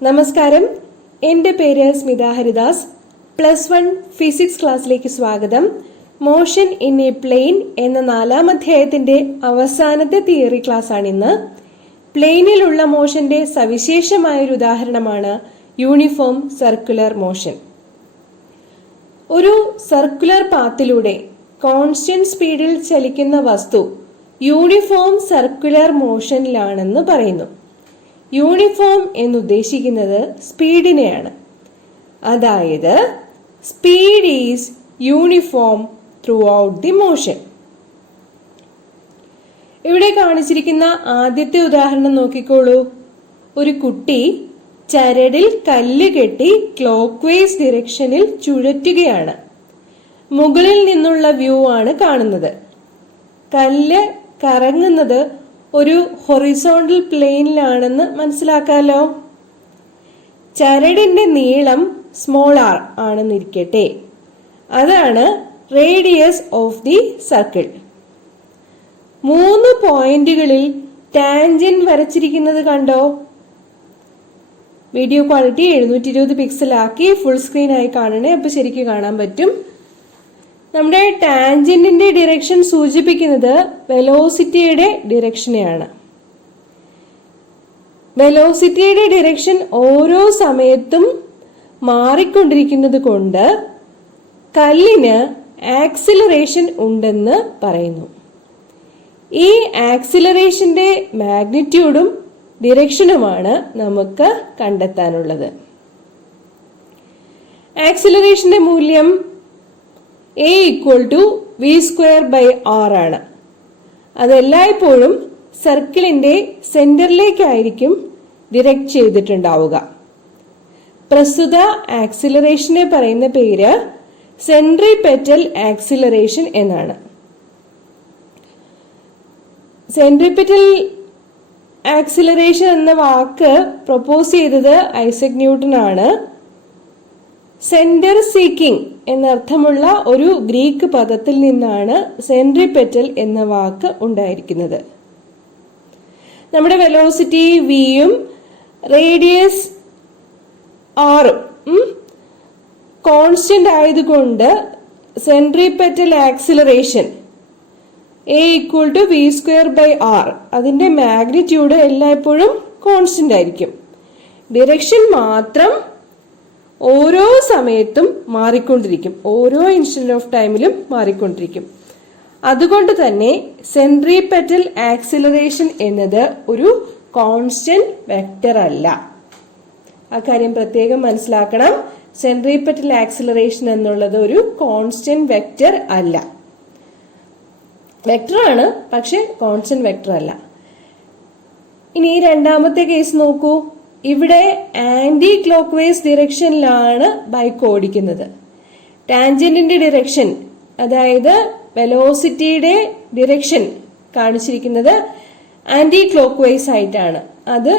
നമസ്കാരം, എൻ്റെ പേര് സ്മിത ഹരിദാസ്. +1 ഫിസിക്സ് ക്ലാസ്സിലേക്ക് സ്വാഗതം. മോഷൻ ഇൻ എ പ്ലെയിൻ എന്ന 4-ാം അധ്യായത്തിന്റെ അവസാനത്തെ തിയറി ക്ലാസ് ആണിന്ന്. പ്ലെയിനിലുള്ള മോഷന്റെ സവിശേഷമായൊരു ഉദാഹരണമാണ് യൂണിഫോം സർക്കുലർ മോഷൻ. ഒരു സർക്കുലർ പാത്തിലൂടെ കോൺസ്റ്റന്റ് സ്പീഡിൽ ചലിക്കുന്ന വസ്തു യൂണിഫോം സർക്കുലർ മോഷനിലാണെന്ന് പറയുന്നു. യൂണിഫോം എന്നുദ്ദേശിക്കുന്നത് സ്പീഡിനെയാണ്. അതായത് speed is uniform through out the motion. ഇവിടെ കാണിച്ചിരിക്കുന്ന ആദ്യത്തെ ഉദാഹരണം നോക്കിക്കോളൂ. ഒരു കുട്ടി ചരടിൽ കല്ല് കെട്ടി ക്ലോക്ക് വൈസ് ഡിറക്ഷനിൽ ചുഴറ്റുകയാണ്. മുകളിൽ നിന്നുള്ള വ്യൂ ആണ് കാണുന്നത്. കല്ല് കറങ്ങുന്നത് ഒരു ഹൊറിസോണ്ടൽ പ്ലെയിനിലാണെന്ന് മനസ്സിലാക്കാലോ. ചരടിന്റെ നീളം r ആണെന്നിരിക്കട്ടെ. അതാണ് റേഡിയസ് ഓഫ് ദി സർക്കിൾ. 3 പോയിന്റുകളിൽ ടാൻജന്റ് വരച്ചിരിക്കുന്നത് കണ്ടോ? വീഡിയോ ക്വാളിറ്റി 720 പിക്സൽ ആക്കി ഫുൾ സ്ക്രീൻ ആയി കാണണേ, അപ്പൊ ശരിക്കും കാണാൻ പറ്റും. നമ്മുടെ ടാൻജന്റിന്റെ ഡിറക്ഷൻ സൂചിപ്പിക്കുന്നത് വെലോസിറ്റിയുടെ ഡിറക്ഷനെയാണ്. വെലോസിറ്റിയുടെ ഡിറക്ഷൻ ഓരോ സമയത്തും മാറിക്കൊണ്ടിരിക്കുന്നത് കൊണ്ട് കല്ലിന് ആക്സിലറേഷൻ ഉണ്ടെന്ന് പറയുന്നു. ഈ ആക്സിലറേഷന്റെ മാഗ്നിറ്റ്യൂഡും ഡിറക്ഷനുമാണ് നമുക്ക് കണ്ടെത്താനുള്ളത്. ആക്സിലറേഷന്റെ മൂല്യം A = v²/r ആണ്. അതെല്ലായ്പ്പോഴും സർക്കിളിന്റെ സെന്ററിലേക്കായിരിക്കും ഡിറക്റ്റ് ചെയ്തിട്ടുണ്ടാവുക. പ്രസ്തുത ആക്സിലറേഷനെ പറയുന്ന പേര് സെൻട്രിപെറ്റൽ ആക്സിലറേഷൻ എന്നാണ്. സെൻട്രിപെറ്റൽ ആക്സിലറേഷൻ എന്ന വാക്ക് പ്രൊപ്പോസ് ചെയ്തത് ഐസക് ന്യൂട്ടൺ ആണ്. സെന്റർ സീക്കിംഗ് എന്നർത്ഥമുള്ള ഒരു ഗ്രീക്ക് പദത്തിൽ നിന്നാണ് സെൻട്രിപെറ്റൽ എന്ന വാക്ക് ഉണ്ടായിരിക്കുന്നത്. നമ്മുടെ വെലോസിറ്റി വിയും റേഡിയസ് ആറും കോൺസ്റ്റന്റ് ആയതുകൊണ്ട് സെൻട്രിപെറ്റൽ ആക്സിലറേഷൻ A = v²/r, അതിന്റെ മാഗ്നിറ്റ്യൂഡ് എല്ലായ്പ്പോഴും കോൺസ്റ്റന്റ് ആയിരിക്കും. ഡിറക്ഷൻ മാത്രം ഓരോ സമയത്തും മാറിക്കൊണ്ടിരിക്കും, ഓരോ ഇൻസ്റ്റന്റ് ഓഫ് ടൈമിലും മാറിക്കൊണ്ടിരിക്കും. അതുകൊണ്ട് തന്നെ സെൻട്രിപെറ്റൽ ആക്സിലറേഷൻ എന്നത് ഒരു കോൺസ്റ്റന്റ് വെക്റ്റർ അല്ല. ആ കാര്യം പ്രത്യേകം മനസ്സിലാക്കണം. സെൻട്രിപെറ്റൽ ആക്സിലറേഷൻ എന്നുള്ളത് ഒരു കോൺസ്റ്റന്റ് വെക്റ്റർ അല്ല. വെക്റ്റർ ആണ്, പക്ഷെ കോൺസ്റ്റന്റ് വെക്റ്റർ അല്ല. ഇനി രണ്ടാമത്തെ കേസ് നോക്കൂ. ഇവിടെ ആന്റി ക്ലോക്ക് വൈസ് ഡിറക്ഷനിലാണ് ബൈക്ക് ഓടിക്കുന്നത്. ടാൻജന്റിന്റെ ഡിറക്ഷൻ, അതായത് വെലോസിറ്റിയുടെ ഡിറക്ഷൻ കാണിച്ചിരിക്കുന്നത് ആന്റി ക്ലോക്ക് വൈസ് ആയിട്ടാണ്. അത്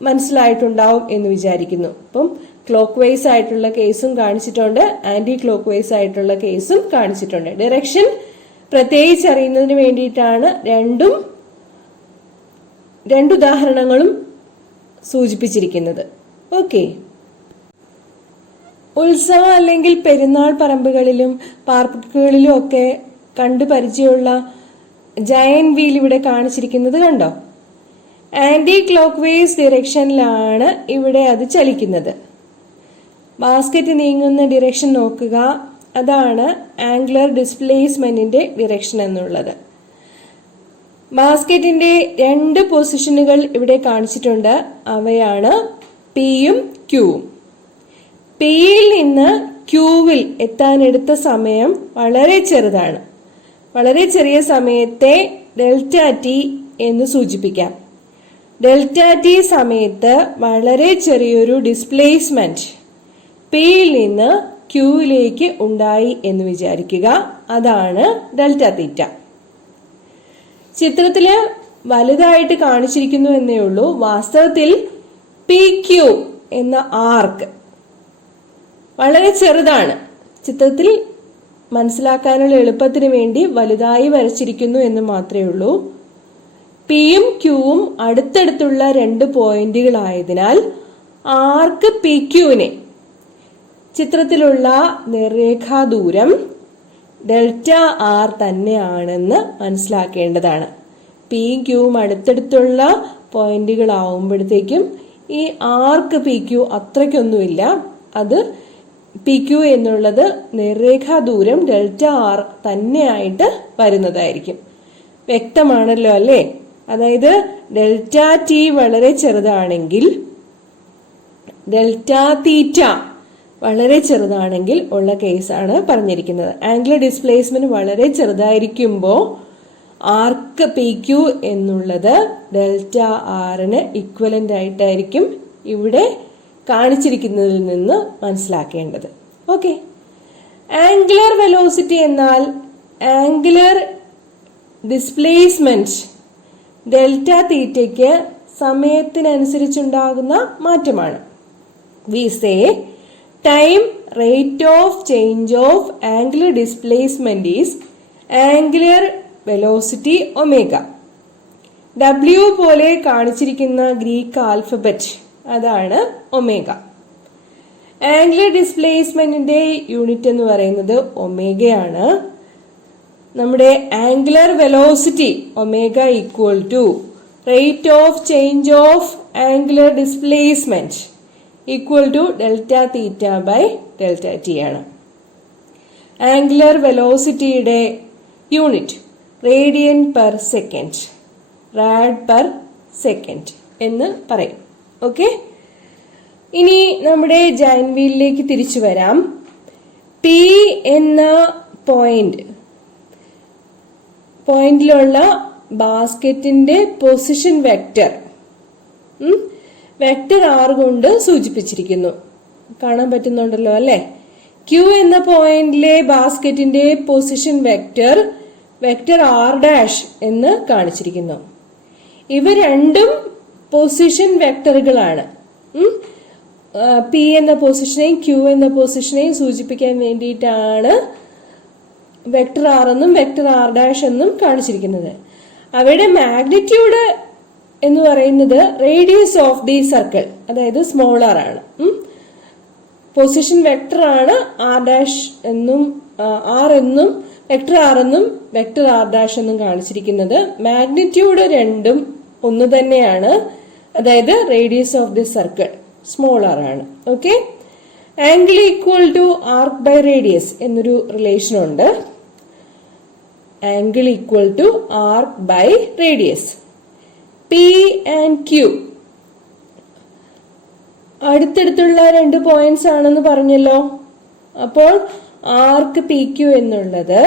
മനസ്സിലായിട്ടുണ്ടാവും എന്ന് വിചാരിക്കുന്നു. അപ്പം ക്ലോക്ക് വൈസ് ആയിട്ടുള്ള കേസും കാണിച്ചിട്ടുണ്ട്, ആന്റി ക്ലോക്ക് വൈസ് ആയിട്ടുള്ള കേസും കാണിച്ചിട്ടുണ്ട്. ഡിറക്ഷൻ പ്രത്യേകിച്ച് അറിയുന്നതിന് വേണ്ടിയിട്ടാണ് രണ്ട് ഉദാഹരണങ്ങളും സൂചിപ്പിച്ചിരിക്കുന്നത്. ഓക്കെ. ഉത്സവം അല്ലെങ്കിൽ പെരുന്നാൾ പറമ്പുകളിലും പാർക്കുകളിലും ഒക്കെ കണ്ടു പരിചയമുള്ള ജയന്റ് വീൽ ഇവിടെ കാണിച്ചിരിക്കുന്നത് കണ്ടോ? ആന്റി ക്ലോക്ക് വൈസ് ഡിറക്ഷനിലാണ് ഇവിടെ അത് ചലിക്കുന്നത്. ബാസ്കറ്റ് നീങ്ങുന്ന ഡിറക്ഷൻ നോക്കുക. അതാണ് ആംഗുലർ ഡിസ്പ്ലേസ്മെന്റിന്റെ ഡിറക്ഷൻ എന്നുള്ളത്. ബാസ്കറ്റിന്റെ 2 പൊസിഷനുകൾ ഇവിടെ കാണിച്ചിട്ടുണ്ട്. അവയാണ് പിയും ക്യൂവും. പിയിൽ നിന്ന് ക്യൂവിൽ എത്താനെടുത്ത സമയം വളരെ ചെറുതാണ്. വളരെ ചെറിയ സമയത്തെ ΔT എന്ന് സൂചിപ്പിക്കാം. ΔT സമയത്ത് വളരെ ചെറിയൊരു ഡിസ്പ്ലേസ്മെന്റ് പിയിൽ നിന്ന് ക്യൂവിലേക്ക് ഉണ്ടായി എന്ന് വിചാരിക്കുക. അതാണ് Δθ. ചിത്രത്തില് വലുതായിട്ട് കാണിച്ചിരിക്കുന്നു എന്നേ ഉള്ളൂ. വാസ്തവത്തിൽ PQ എന്ന ആർക്ക് വളരെ ചെറുതാണ്. ചിത്രത്തിൽ മനസ്സിലാക്കാനുള്ള എളുപ്പത്തിന് വേണ്ടി വലുതായി വരച്ചിരിക്കുന്നു എന്ന് മാത്രമേ ഉള്ളൂ. പിയും ക്യൂവും അടുത്തടുത്തുള്ള 2 പോയിന്റുകളായതിനാൽ ആർക്ക് പി ക്യൂവിനെ ചിത്രത്തിലുള്ള നേർരേഖാ ദൂരം ഡെൽറ്റ ആർ തന്നെയാണെന്ന് മനസ്സിലാക്കേണ്ടതാണ്. പി ക്യൂവും അടുത്തടുത്തുള്ള പോയിന്റുകളാവുമ്പോഴത്തേക്കും ഈ ആർക്ക് പി ക്യൂ അത്രയ്ക്കൊന്നുമില്ല. അത് പി ക്യൂ എന്നുള്ളത് നേർരേഖാ ദൂരം ഡെൽറ്റ ആർ തന്നെയായിട്ട് വരുന്നതായിരിക്കും. വ്യക്തമാണല്ലോ അല്ലേ? അതായത് ഡെൽറ്റ ടി വളരെ ചെറുതാണെങ്കിൽ, ഡെൽറ്റ തീറ്റ വളരെ ചെറുതാണെങ്കിൽ ഉള്ള കേസാണ് പറഞ്ഞിരിക്കുന്നത്. ആംഗുലർ ഡിസ്പ്ലേസ്മെന്റ് വളരെ ചെറുതായിരിക്കുമ്പോൾ ആർക്ക് പി ക്യൂ എന്നുള്ളത് ഡെൽറ്റ ആറിന് ഇക്വലന്റ് ആയിട്ടായിരിക്കും ഇവിടെ കാണിച്ചിരിക്കുന്നതിൽ നിന്ന് മനസ്സിലാക്കേണ്ടത്. ഓക്കെ, ആംഗുലർ വെലോസിറ്റി എന്നാൽ ആംഗുലർ ഡിസ്പ്ലേസ്മെന്റ് ഡെൽറ്റ തീറ്റയ്ക്ക് സമയത്തിനനുസരിച്ചുണ്ടാകുന്ന മാറ്റമാണ്. We say time rate of change of angular displacement is angular velocity omega. W പോലെ കാണിച്ചിരിക്കുന്ന ഗ്രീക്ക് ആൽഫബറ്റ് അതാണ് ഒമേഗ. ആംഗുലർ ഡിസ്പ്ലേസ്മെന്റിന്റെ യൂണിറ്റ് എന്ന് പറയുന്നത് ഒമേഗയാണ്. നമ്മുടെ angular velocity omega equal to rate of change of angular displacement equal to delta theta by delta T ആണ്. Angular വെലോസിറ്റിയുടെ unit radian per second, rad per second എന്ന് പറയും. ഓക്കെ, ഇനി നമ്മുടെ ജയന്റ് വീലിലേക്ക് തിരിച്ചു വരാം. പി എന്ന പോയിന്റിലുള്ള ബാസ്കറ്റിന്റെ പൊസിഷൻ വെക്റ്റർ വെക്റ്റർ ആർ കൊണ്ട് സൂചിപ്പിച്ചിരിക്കുന്നു. കാണാൻ പറ്റുന്നുണ്ടല്ലോ അല്ലെ? ക്യൂ എന്ന പോയിന്റിലെ ബാസ്കറ്റിന്റെ പൊസിഷൻ വെക്റ്റർ ആർ ഡാഷ് എന്ന് കാണിച്ചിരിക്കുന്നു. ഇവ രണ്ടും പൊസിഷൻ വെക്ടറുകളാണ്. പി എന്ന പൊസിഷനെയും ക്യൂ എന്ന പൊസിഷനെയും സൂചിപ്പിക്കാൻ വേണ്ടിയിട്ടാണ് വെക്ടർ ആർ എന്നും വെക്ടർ ആർ ഡാഷ് എന്നും കാണിച്ചിരിക്കുന്നത്. അവയുടെ മാഗ്നിറ്റ്യൂഡ് എന്ന് പറയുന്നത് റേഡിയസ് ഓഫ് ദി സർക്കിൾ, അതായത് സ്മോളർ ആണ്. പൊസിഷൻ വെക്ടർ ആണ് ആർ ഡാഷ് എന്നും ആർ എന്നും വെക്ടർ ആർ എന്നും വെക്ടർ ആർ ഡാഷ് എന്നും കാണിച്ചിരിക്കുന്നത്. മാഗ്നിറ്റ്യൂഡ് രണ്ടും ഒന്ന് തന്നെയാണ്, അതായത് radius of the circle smaller ആണ്. Okay, angle equal to arc by radius എന്നൊരു റിലേഷൻ ഉണ്ട്. Angle equal to arc by radius. P and q അടുത്തടുത്തുള്ള രണ്ട് പോയിന്റ്സ് ആണെന്ന് പറഞ്ഞല്ലോ. അപ്പോൾ ആർക്ക് പി ക്യൂ എന്നുള്ളത്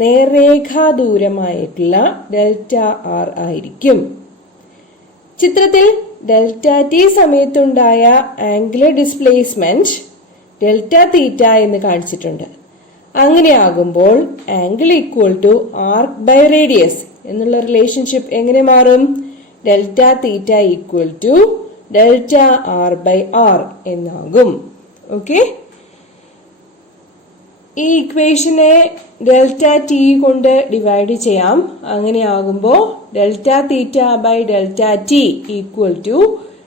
നേർരേഖാ ദൂരമായിട്ടുള്ള ഡെൽറ്റ ആർ ആയിരിക്കും. ചിത്രത്തിൽ ഡെൽറ്റ ടി സമയത്തുണ്ടായ ആംഗുലർ ഡിസ്പ്ലേസ്മെന്റ് ഡെൽറ്റ തീറ്റ എന്ന് കാണിച്ചിട്ടുണ്ട്. അങ്ങനെയാകുമ്പോൾ angle equal to arc by radius എന്നുള്ള റിലേഷൻഷിപ്പ് എങ്ങനെ മാറും? Delta theta equal to delta R by r എന്നാകും. ഓക്കെ, ഈ ഇക്വേഷനെ ഡെൽറ്റ ടി കൊണ്ട് ഡിവൈഡ് ചെയ്യാം. അങ്ങനെയാകുമ്പോൾ delta theta by delta t equal to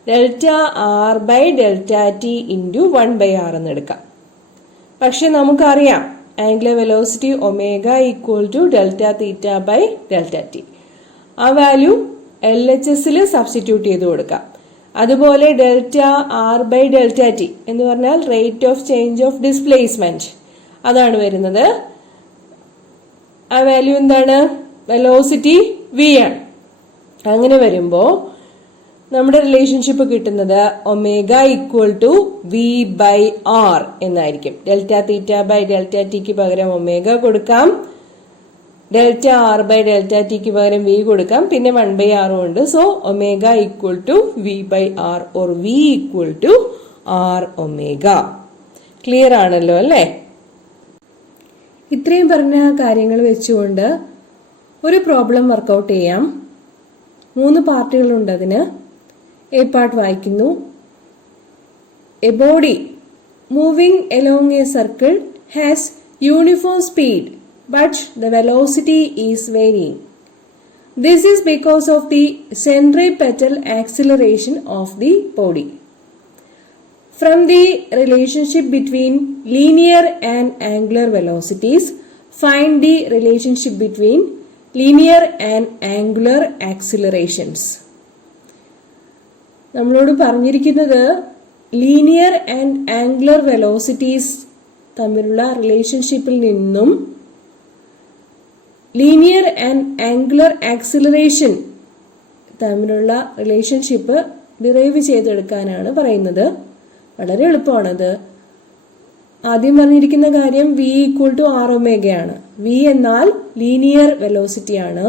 delta R by delta t into 1/r എന്ന് എടുക്കാം. പക്ഷെ നമുക്കറിയാം angular velocity omega equal to delta theta by delta T. ആ വാല്യൂ LHS സബ്സ്റ്റിറ്റ്യൂട്ട് ചെയ്ത് കൊടുക്കാം. അതുപോലെ delta R by delta T എന്ന് പറഞ്ഞാൽ rate of change of displacement അതാണ് വരുന്നത്. ആ വാല്യൂ എന്താണ്? വെലോസിറ്റി v ആണ്. അങ്ങനെ വരുമ്പോ നമ്മുടെ റിലേഷൻഷിപ്പ് കിട്ടുന്നത് omega equal to v by r എന്നായിരിക്കും. ഡെൽറ്റ തീറ്റ ബൈ ഡെൽറ്റ ടിക്ക് പകരം ഒമേഗ കൊടുക്കാം, ഡെൽറ്റ ആർ ബൈ ഡെൽറ്റ ടിക്ക് പകരം v കൊടുക്കാം, പിന്നെ 1/r ഉണ്ട്. So omega equal to v by r or v equal to R omega. Clear ആണല്ലോ അല്ലേ? ഇത്രയും പറഞ്ഞ കാര്യങ്ങൾ വെച്ചുകൊണ്ട് ഒരു പ്രോബ്ലം വർക്കൗട്ട് ചെയ്യാം. 3 പാർട്ടുകളുണ്ട് അതിന്. എ പാർട്ട് വായിക്കുന്നു. A body moving along A circle has uniform speed but the velocity is varying. This is because of the centripetal acceleration of the body. From the relationship between linear and angular velocities, find the relationship between linear and angular accelerations. നമ്മളോട് പറഞ്ഞിരിക്കുന്നത് linear and angular velocities തമ്മിലുള്ള റിലേഷൻഷിപ്പിൽ നിന്നും linear and angular acceleration തമ്മിലുള്ള relationship derive ചെയ്തെടുക്കാനാണ് പറയുന്നത്. വളരെ എളുപ്പമാണത്. ആദ്യം പറഞ്ഞിരിക്കുന്ന കാര്യം v ഈക്വൽ ടു ആർ ഒമേഗയാണ്. v എന്നാൽ ലീനിയർ വെലോസിറ്റി ആണ്,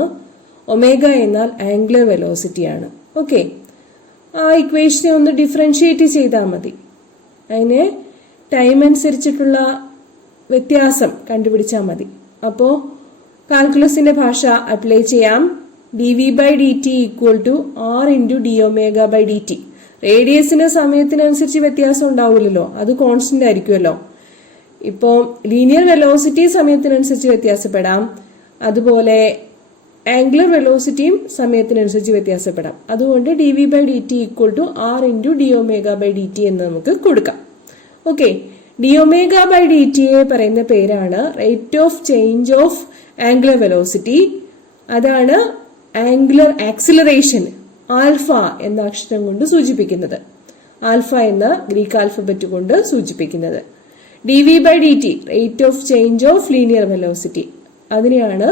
ഒമേഗ എന്നാൽ ആംഗുലർ വെലോസിറ്റി ആണ്. ഓക്കെ, ആ ഇക്വേഷനെ ഒന്ന് ഡിഫറൻഷിയേറ്റ് ചെയ്താൽ മതി. അതിനെ ടൈം അനുസരിച്ചിട്ടുള്ള വ്യത്യാസം കണ്ടുപിടിച്ചാൽ മതി. അപ്പോൾ കാൽക്കുലസിന്റെ ഭാഷ അപ്ലൈ ചെയ്യാം. dv/dt equal to r into d omega by d t. റേഡിയസിന് സമയത്തിനനുസരിച്ച് വ്യത്യാസം ഉണ്ടാവില്ലല്ലോ, അത് കോൺസ്റ്റന്റ് ആയിരിക്കുമല്ലോ. ഇപ്പോൾ ലീനിയർ വെലോസിറ്റി സമയത്തിനനുസരിച്ച് വ്യത്യാസപ്പെടാം, അതുപോലെ ആംഗുലർ വെലോസിറ്റിയും സമയത്തിനനുസരിച്ച് വ്യത്യാസപ്പെടാം. അതുകൊണ്ട് dv/dt equal to r into d omega by d t എന്ന് നമുക്ക് കൊടുക്കാം. Okay, d omega by d ടിയെ പറയുന്ന പേരാണ് rate of change of angular velocity. അതാണ് ആംഗുലർ ആക്സിലറേഷൻ ആൽഫ എന്ന അക്ഷരം കൊണ്ട് സൂചിപ്പിക്കുന്നത്, ആൽഫ എന്ന ഗ്രീക്ക് ആൽഫബറ്റ് കൊണ്ട് സൂചിപ്പിക്കുന്നത്. dv/dt rate of change of linear velocity, അതിനെയാണ്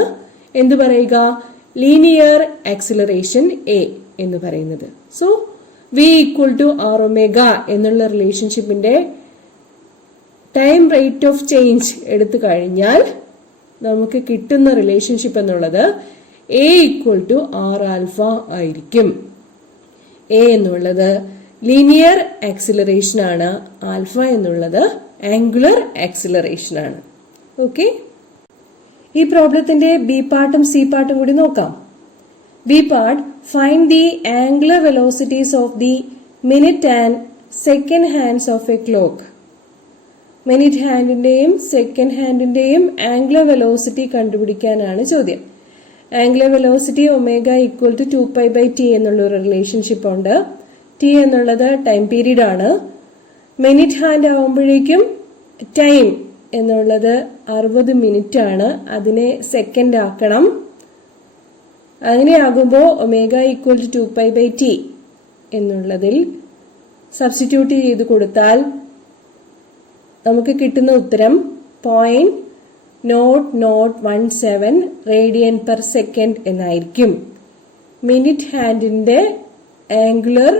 എന്ത് പറയുക, ലീനിയർ ആക്സിലറേഷൻ എ എന്ന് പറയുന്നത്. So v equal to R omega എന്നുള്ള റിലേഷൻഷിപ്പിന്റെ ടൈം റേറ്റ് ഓഫ് ചേഞ്ച് എടുത്തു കഴിഞ്ഞാൽ നമുക്ക് കിട്ടുന്ന റിലേഷൻഷിപ്പ് എന്നുള്ളത് A equal to R alpha ആയിരിക്കും. എ എന്നുള്ളത് ലീനിയർ ആക്സിലറേഷൻ ആണ്, ആൽഫ എന്നുള്ളത് ആംഗുലർ ആക്സിലറേഷൻ ആണ്. ഓക്കെ, ഈ പ്രോബ്ലത്തിന്റെ ബി പാർട്ടും സി പാർട്ടും കൂടി നോക്കാം. B part, find the angular velocities of the minute and second hands of a clock. Minute ഹാൻഡിന്റെയും സെക്കൻഡ് ഹാൻഡിന്റെയും ആംഗുലർ വെലോസിറ്റി കണ്ടുപിടിക്കാനാണ് ചോദ്യം. Angular velocity omega equal to 2π/t എന്നുള്ള ഒരു റിലേഷൻഷിപ്പ് ഉണ്ട്. ടി എന്നുള്ളത് ടൈം പീരീഡ് ആണ്. മിനിറ്റ് ഹാൻഡ് ആവുമ്പോഴേക്കും ടൈം എന്നുള്ളത് 60 മിനിറ്റ് ആണ്, അതിനെ സെക്കൻഡ് ആക്കണം. അങ്ങനെയാകുമ്പോൾ ഒമേഗ ഈക്വൽ ടു 2π/t എന്നുള്ളതിൽ സബ്സ്റ്റിറ്റ്യൂട്ട് ചെയ്ത് കൊടുത്താൽ നമുക്ക് കിട്ടുന്ന ഉത്തരം 0.0017 റേഡിയൻ പെർ സെക്കൻഡ് എന്നായിരിക്കും. മിനിറ്റ് ഹാൻഡിന്റെ ആംഗുലർ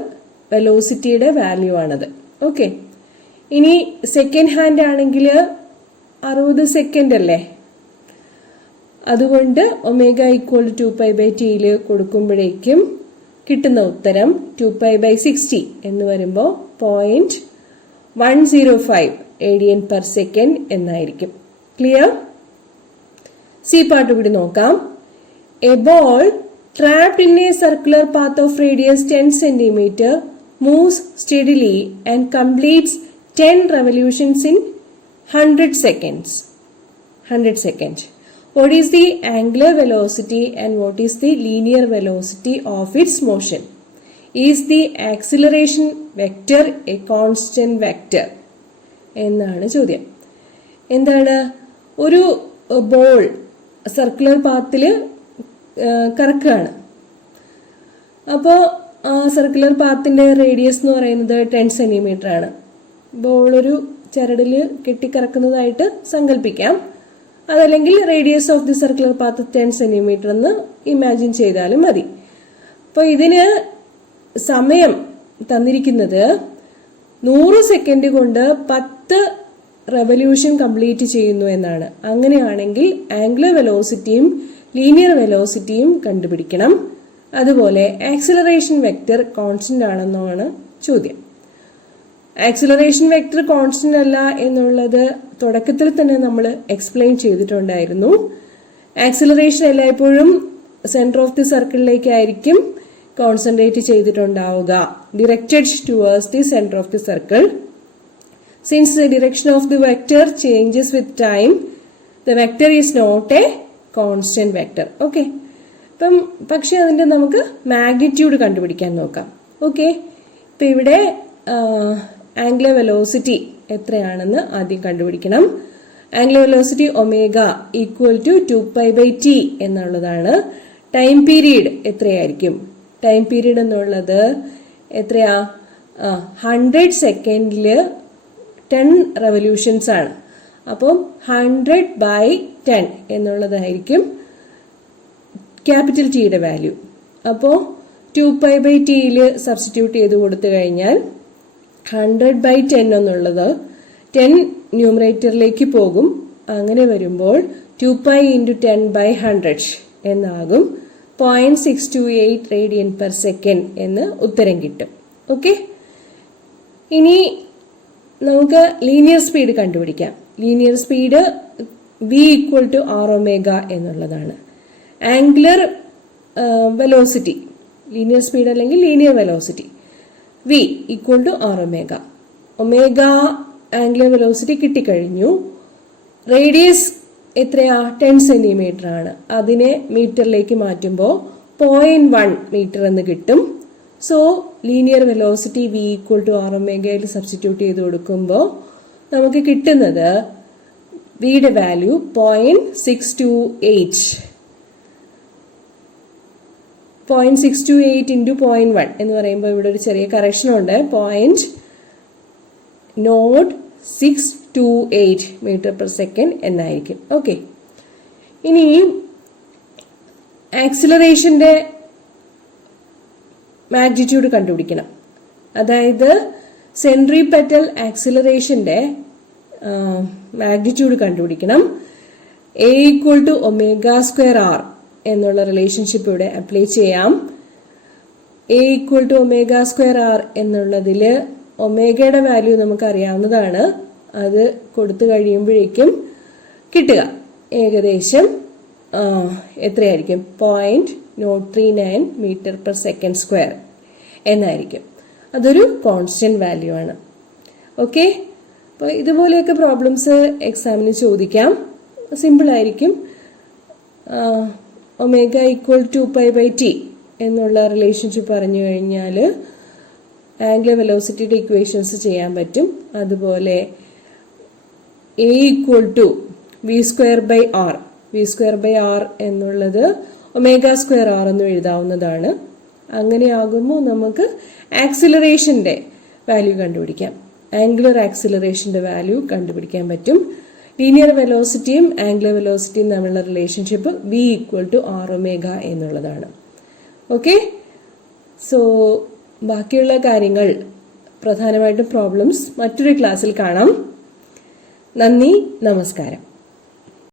വെലോസിറ്റിയുടെ വാല്യൂ ആണത്. ഓക്കെ, ഇനി സെക്കൻഡ് ഹാൻഡ് ആണെങ്കിൽ 60 സെക്കൻഡ് അല്ലേ, അതുകൊണ്ട് ഒമേഗ ഈക്വൽ ടു 2π/t കൊടുക്കുമ്പോഴേക്കും കിട്ടുന്ന ഉത്തരം 2π/60 എന്ന് വരുമ്പോൾ 0.105 റേഡിയൻ പെർ സെക്കൻഡ് എന്നായിരിക്കും. ക്ലിയർ? സി പാർട്ട് കൂടി നോക്കാം. A ball trapped in a circular path of radius 10 cm moves steadily and completes 10 revolutions in 100 seconds. What is the angular velocity and what is the linear velocity of its motion? Is the acceleration vector a constant vector? എന്നാണ് ചോദ്യം. എന്താണ്, ഒരു ball circular പാത്തിൽ കറക്കുകയാണ്. അപ്പോൾ ആ circular പാത്തിന്റെ radius എന്ന് പറയുന്നത് 10 centimetre ആണ്. Ball ഒരു ചരടിൽ കെട്ടിക്കറക്കുന്നതായിട്ട് സങ്കല്പിക്കാം. അതല്ലെങ്കിൽ radius of the circular path 10 centimetre എന്ന് ഇമാജിൻ ചെയ്താലും മതി. അപ്പോൾ ഇതിന് സമയം തന്നിരിക്കുന്നത് 100 സെക്കൻഡ് കൊണ്ട് 10 റെവല്യൂഷൻ കംപ്ലീറ്റ് ചെയ്യുന്നു എന്നാണ്. അങ്ങനെയാണെങ്കിൽ ആംഗുലർ വെലോസിറ്റിയും ലീനിയർ വെലോസിറ്റിയും കണ്ടുപിടിക്കണം. അതുപോലെ ആക്സിലറേഷൻ വെക്റ്റർ കോൺസ്റ്റന്റ് ആണെന്നാണ് ചോദ്യം. ആക്സിലറേഷൻ വെക്റ്റർ കോൺസ്റ്റന്റ് അല്ല എന്നുള്ളത് തുടക്കത്തിൽ തന്നെ നമ്മൾ എക്സ്പ്ലെയിൻ ചെയ്തിട്ടുണ്ടായിരുന്നു. ആക്സിലറേഷൻ എല്ലായ്പ്പോഴും സെന്റർ ഓഫ് ദി സർക്കിളിലേക്കായിരിക്കും കോൺസെൻട്രേറ്റ് ചെയ്തിട്ടുണ്ടാവുക, directed towards the centre of the circle. Since the direction of the vector changes with time, the vector is not a constant vector. Okay, അപ്പം പക്ഷെ അതിന്റെ നമുക്ക് മാഗ്നിറ്റ്യൂഡ് കണ്ടുപിടിക്കാൻ നോക്കാം. ഓക്കെ, ഇപ്പൊ ഇവിടെ ആംഗുലർ വെലോസിറ്റി എത്രയാണെന്ന് ആദ്യം കണ്ടുപിടിക്കണം. Angular velocity omega equal to 2π/t എന്നുള്ളതാണ്. ടൈം പീരീഡ് എത്രയായിരിക്കും? ടൈം പീരീഡ് എന്നുള്ളത് എത്രയാ? 100 സെക്കൻഡില് 10 റെവല്യൂഷൻസ് ആണ്. അപ്പം 100/10 എന്നുള്ളതായിരിക്കും ക്യാപിറ്റൽ ടിയുടെ വാല്യൂ. അപ്പോൾ 2π/tയിൽ സബ്സ്റ്റിറ്റ്യൂട്ട് ചെയ്ത് കൊടുത്തു കഴിഞ്ഞാൽ 100/10 എന്നുള്ളത് 10 ന്യൂമറേറ്ററിലേക്ക് പോകും. അങ്ങനെ വരുമ്പോൾ 2π × 10/100 എന്നാകും. 0.628 റേഡിയൻ പെർ സെക്കൻഡ് എന്ന് ഉത്തരം കിട്ടും. ഓക്കെ, ഇനി നമുക്ക് ലീനിയർ സ്പീഡ് കണ്ടുപിടിക്കാം. Linear speed v equal to r omega എന്നുള്ളതാണ്. ആംഗുലർ വെലോസിറ്റി, ലീനിയർ സ്പീഡ് അല്ലെങ്കിൽ linear velocity v equal to r omega. Omega angular velocity കിട്ടിക്കഴിഞ്ഞു. റേഡിയസ് എത്രയാ? 10 സെന്റിമീറ്റർ ആണ്. അതിനെ മീറ്ററിലേക്ക് മാറ്റുമ്പോൾ 0.1 മീറ്റർ എന്ന് കിട്ടും. So linear velocity v equal to r ഒമേഗയിൽ സബ്സ്റ്റിറ്റ്യൂട്ട് ചെയ്ത് കൊടുക്കുമ്പോൾ നമുക്ക് കിട്ടുന്നത് വിയുടെ വാല്യൂ 0.628. 0.628 × 0.1 എന്ന് പറയുമ്പോൾ ഇവിടെ ഒരു ചെറിയ കറക്ഷൻ ഉണ്ട്. 0.0628 മീറ്റർ പെർ സെക്കൻഡ് എന്നായിരിക്കും. ഓക്കെ, ഇനി ആക്സിലറേഷന്റെ മാഗ്നിറ്റ്യൂഡ് കണ്ടുപിടിക്കണം. അതായത് സെൻട്രിപെറ്റൽ ആക്സിലറേഷന്റെ മാഗ്നിറ്റ്യൂഡ് കണ്ടുപിടിക്കണം. a ഈക്വൽ ടു ω² എന്നുള്ള റിലേഷൻഷിപ്പ് ഇവിടെ അപ്ലൈ ചെയ്യാം. a ഈക്വൽ ടു ω² എന്നുള്ളതിൽ ഒമേഗയുടെ വാല്യൂ നമുക്ക് അറിയാവുന്നതാണ്. അത് കൊടുത്തു കഴിയുമ്പോഴേക്കും കിട്ടുക ഏകദേശം എത്രയായിരിക്കും? 0.039 മീറ്റർ പെർ സെക്കൻഡ് സ്ക്വയർ എന്നായിരിക്കും. അതൊരു കോൺസ്റ്റന്റ് വാല്യൂ ആണ്. ഓക്കെ, അപ്പോൾ ഇതുപോലെയൊക്കെ പ്രോബ്ലംസ് എക്സാമിന് ചോദിക്കാം. സിമ്പിൾ ആയിരിക്കും. ഒമേഗ ഈക്വൽ 2π/t എന്നുള്ള റിലേഷൻഷിപ്പ് പറഞ്ഞു കഴിഞ്ഞാൽ ആംഗുലർ വെലോസിറ്റിയുടെ ഇക്വേഷൻസ് ചെയ്യാൻ പറ്റും. അതുപോലെ a equal to v²/r, v²/r എന്നുള്ളത് ω²r എന്നും എഴുതാവുന്നതാണ്. അങ്ങനെയാകുമ്പോൾ നമുക്ക് ആക്സിലറേഷന്റെ വാല്യൂ കണ്ടുപിടിക്കാം. ആംഗുലർ ആക്സിലറേഷന്റെ വാല്യൂ കണ്ടുപിടിക്കാൻ പറ്റും. ലീനിയർ വെലോസിറ്റിയും ആംഗുലർ വെലോസിറ്റിയും തമ്മിലുള്ള relationship v equal to r omega എന്നുള്ളതാണ്. ഓക്കെ, സോ ബാക്കിയുള്ള കാര്യങ്ങൾ പ്രധാനമായിട്ടും പ്രോബ്ലംസ് മറ്റൊരു ക്ലാസ്സിൽ കാണാം. നന്ദി, നമസ്കാരം.